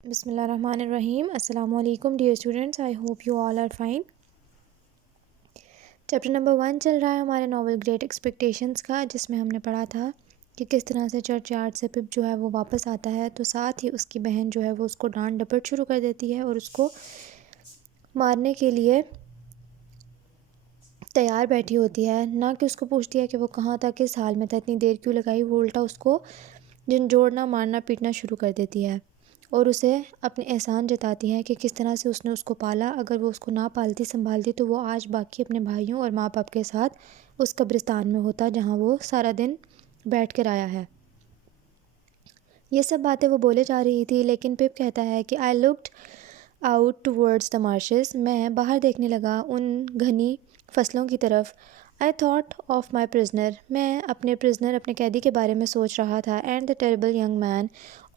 بسم اللہ الرحمن الرحیم. السلام علیکم dear students. I hope you all are fine. Chapter number 1 چل رہا ہے ہمارے ناول گریٹ ایکسپیکٹیشنز کا، جس میں ہم نے پڑھا تھا کہ کس طرح سے چرچ یارڈ سے پپ جو ہے وہ واپس آتا ہے، تو ساتھ ہی اس کی بہن جو ہے وہ اس کو ڈانٹ ڈپٹ شروع کر دیتی ہے اور اس کو مارنے کے لیے تیار بیٹھی ہوتی ہے. نہ کہ اس کو پوچھتی ہے کہ وہ کہاں تھا، کس حال میں تھا، اتنی دیر کیوں لگائی، وہ الٹا اس کو جھنجھوڑنا، مارنا پیٹنا شروع کر دیتی ہے اور اسے اپنے احسان جتاتی ہے کہ کس طرح سے اس نے اس کو پالا. اگر وہ اس کو نہ پالتی سنبھالتی تو وہ آج باقی اپنے بھائیوں اور ماں باپ کے ساتھ اس قبرستان میں ہوتا جہاں وہ سارا دن بیٹھ کر آیا ہے. یہ سب باتیں وہ بولے جا رہی تھی، لیکن پپ کہتا ہے کہ آئی لکڈ آؤٹ ٹورڈز دا مارشز، میں باہر دیکھنے لگا ان گھنی فصلوں کی طرف. I thought of my prisoner, میں اپنے پرزنر اپنے قیدی کے بارے میں سوچ رہا تھا. And the terrible young man,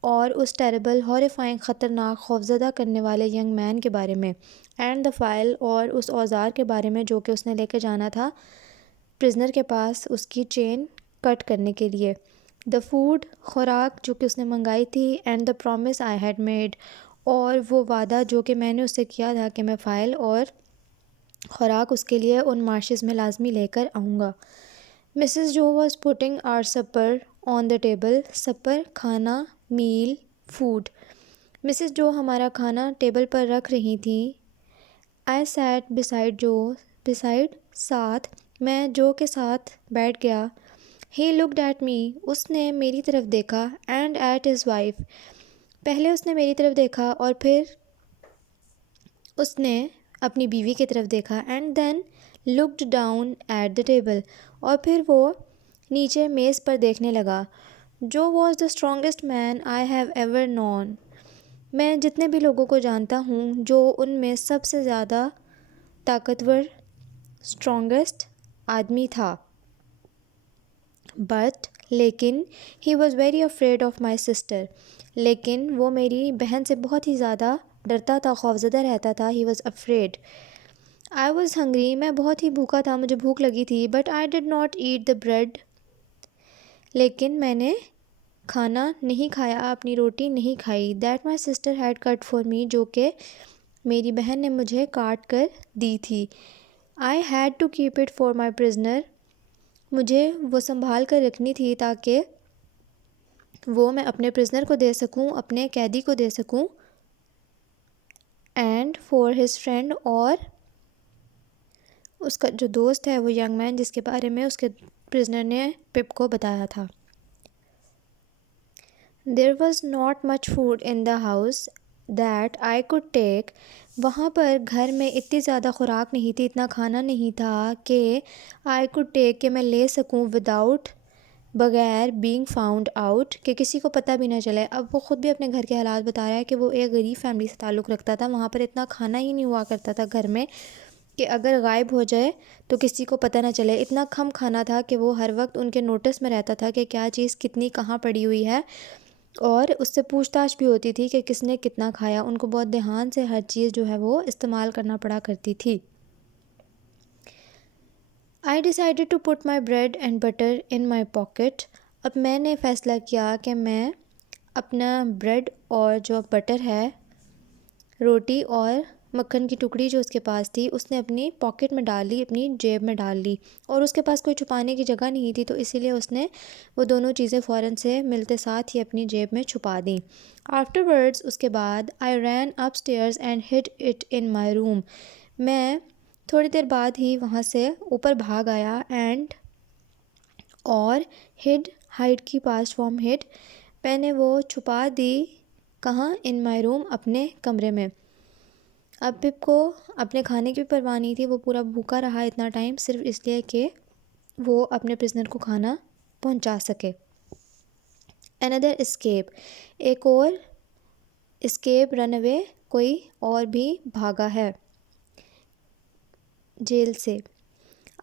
اور اس ٹیریبل ہاریفائنگ خطرناک خوفزدہ کرنے والے ینگ مین کے بارے میں. اینڈ دا فائل، اور اس اوزار کے بارے میں جو کہ اس نے لے کے جانا تھا پرزنر کے پاس اس کی چین کٹ کرنے کے لیے. دا فوڈ، خوراک جو کہ اس نے منگائی تھی. And the promise I had made, اور وہ وعدہ جو کہ میں نے اس سے کیا تھا کہ میں فائل اور خوراک اس کے لیے ان مارشز میں لازمی لے کر آؤں گا. Mrs Joe was putting our supper on the table, supper کھانا، میل فوڈ. مسز جو ہمارا کھانا ٹیبل پر رکھ رہی تھیں. آئی سیٹ بسائڈ جو، بسائڈ ساتھ، میں جو کے ساتھ بیٹھ گیا. ہی لکڈ ایٹ می، اس نے میری طرف دیکھا. اینڈ ایٹ ہز وائف، پہلے اس نے میری طرف دیکھا اور پھر اس نے اپنی بیوی کی طرف دیکھا. And then looked down at the table, اور پھر وہ نیچے میز پر دیکھنے لگا. جو was the strongest man I have ever known, میں جتنے بھی لوگوں کو جانتا ہوں جو ان میں سب سے زیادہ طاقتور، اسٹرانگسٹ آدمی تھا. بٹ، لیکن، he was very afraid of my sister, لیکن وہ میری بہن سے بہت ہی زیادہ ڈرتا تھا، خوفزدہ رہتا تھا. He was afraid. I was hungry, میں بہت ہی بھوکا تھا، مجھے بھوک لگی تھی. But I did not eat the bread, لیکن میں نے کھانا نہیں کھایا، اپنی روٹی نہیں کھائی. That my sister had cut for me, جو کہ میری بہن نے مجھے کاٹ کر دی تھی. I had to keep it for my prisoner, مجھے وہ سنبھال کر رکھنی تھی تاکہ وہ میں اپنے پرزنر کو دے سکوں، اپنے قیدی کو دے سکوں. اینڈ فار ہز فرینڈ، اور اس کا جو دوست ہے وہ ینگ مین جس کے بارے میں اس کے پرزنر نے پپ کو بتایا تھا. There was not much food in the house that I could take, وہاں پر گھر میں اتنی زیادہ خوراک نہیں تھی، اتنا کھانا نہیں تھا کہ آئی کوڈ ٹیک، کہ میں لے سکوں، وداؤٹ، بغیر، بینگ فاؤنڈ آؤٹ، کہ کسی کو پتہ بھی نہ چلے. اب وہ خود بھی اپنے گھر کے حالات بتا رہا ہے کہ وہ ایک غریب فیملی سے تعلق رکھتا تھا، وہاں پر اتنا کھانا ہی نہیں ہوا کرتا تھا گھر میں کہ اگر غائب ہو جائے تو کسی کو پتہ نہ چلے. اتنا کم کھانا تھا کہ وہ ہر وقت ان کے نوٹس میں رہتا تھا کہ کیا چیز کتنی کہاں پڑی ہوئی ہے، اور اس سے پوچھ تاچھ بھی ہوتی تھی کہ کس نے کتنا کھایا. ان کو بہت دھیان سے ہر چیز جو ہے وہ استعمال کرنا پڑا کرتی تھی. I decided to put my bread and butter in my pocket. اب میں نے فیصلہ کیا کہ میں اپنا بریڈ اور جو بٹر ہے، روٹی اور مکھن کی ٹکڑی جو اس کے پاس تھی، اس نے اپنی پاکٹ میں ڈال لی، اپنی جیب میں ڈال لی. اور اس کے پاس کوئی چھپانے کی جگہ نہیں تھی، تو اسی لیے اس نے وہ دونوں چیزیں فوراً سے ملتے ساتھ ہی اپنی جیب میں چھپا دیں. آفٹر ورڈز، اس کے بعد، I ran upstairs and hid it in my room, میں تھوڑی دیر بعد ہی وہاں سے اوپر بھاگ آیا. اینڈ، اور، ہڈ، ہائڈ کی پاسٹ فارم ہڈ، میں نے وہ چھپا دی. کہاں؟ ان مائی روم، اپنے کمرے میں. اب پپ کو اپنے کھانے کی بھی پرواہ نہیں تھی، وہ پورا بھوکا رہا اتنا ٹائم صرف اس لیے کہ وہ اپنے پرزنر کو کھانا پہنچا سکے. اندر اسکیپ، ایک اور اسکیپ، رن اوے، کوئی اور بھی بھاگا ہے جیل سے.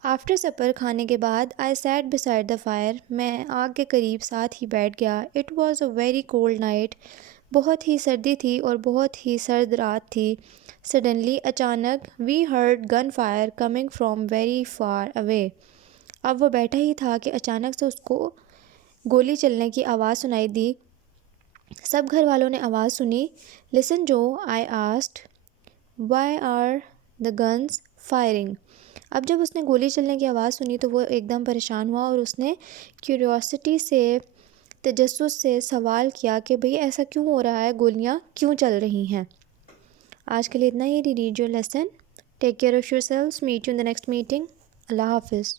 آفٹر سپر، کھانے کے بعد، I sat beside the fire, میں آگ کے قریب ساتھ ہی بیٹھ گیا. It was a very cold night, بہت ہی سردی تھی اور بہت ہی سرد رات تھی. سڈنلی، اچانک، we heard gun fire coming from very far away. اب وہ بیٹھا ہی تھا کہ اچانک سے اس کو گولی چلنے کی آواز سنائی دی سب گھر والوں نے آواز سنی. لسن جو، I asked, why are the guns firing. اب جب اس نے گولی چلنے کی آواز سنی تو وہ ایک دم پریشان ہوا اور اس نے کیوریوسٹی سے، تجسس سے سوال کیا کہ بھئی ایسا کیوں ہو رہا ہے، گولیاں کیوں چل رہی ہیں. آج کے لیے اتنا ہی. Read your lesson. Take care of yourselves. Meet you in the next meeting. اللہ حافظ.